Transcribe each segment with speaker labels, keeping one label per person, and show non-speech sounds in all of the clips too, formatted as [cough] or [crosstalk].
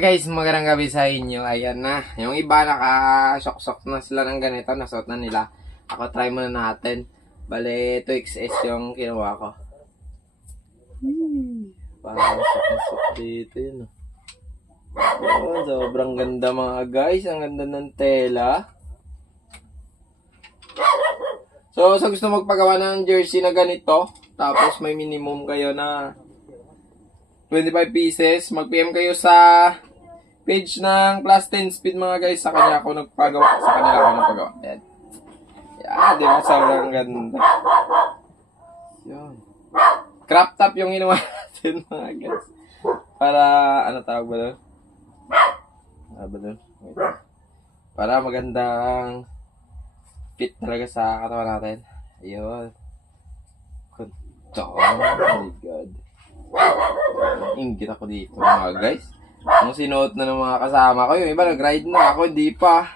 Speaker 1: guys, magandang gabi sa inyo. Ayan na. Yung iba naka-sok-sok na sila ng ganito. Nasuot na nila. Ako try muna natin. Bale, 2XS yung kinuha ko. Hmm. Parang sok-sok dito yun. Oh, sobrang ganda mga guys. Ang ganda ng tela. So, sa gusto magpagawa ng jersey na ganito, tapos may minimum kayo na 25 pieces. Mag-PM kayo sa page ng Plus 10 Speed mga guys. Sa kanya ako nagpagawa. Sa kanila ako nagpagawa. Yan. Yan, di ba? Sobrang ganda. Yan. Crop top yung ginawa [laughs] natin mga guys. Para, ano tawag ba doon? Ano ba doon? Para magandang fit talaga sa katawan natin. Ayun. Kunto. God. Ingit ako dito mga guys. Kung sinuot na ng mga kasama ko, yung iba nag-ride na ako, hindi pa.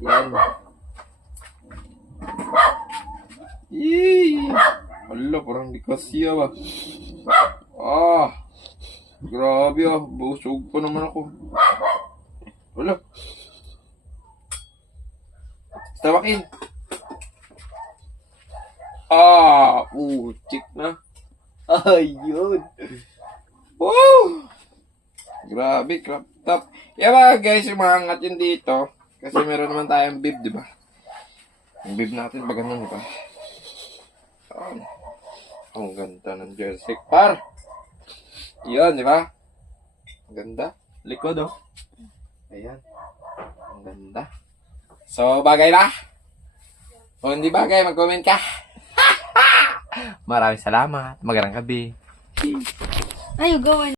Speaker 1: Yan. Yee! Hala, parang di kasya ba? Ah! Grabe ah, busog pa naman ako. Hala. Tawakin. Ah! Putik na. Ayun. Wow! Grabe, crop top. Yan mga guys, yung mga angat yun dito. Kasi meron naman tayong bib, di ba? Yung bib natin, ba ganun, di ba? Yan. Ang ganda ng jersey. Par! Yun, di ba? Ang ganda. Likod, oh. Ayan. Ang ganda. So, bagay na? Kung hindi bagay, mag-comment ka. Maraming salamat. Magandang gabi.
Speaker 2: Ay, gawan.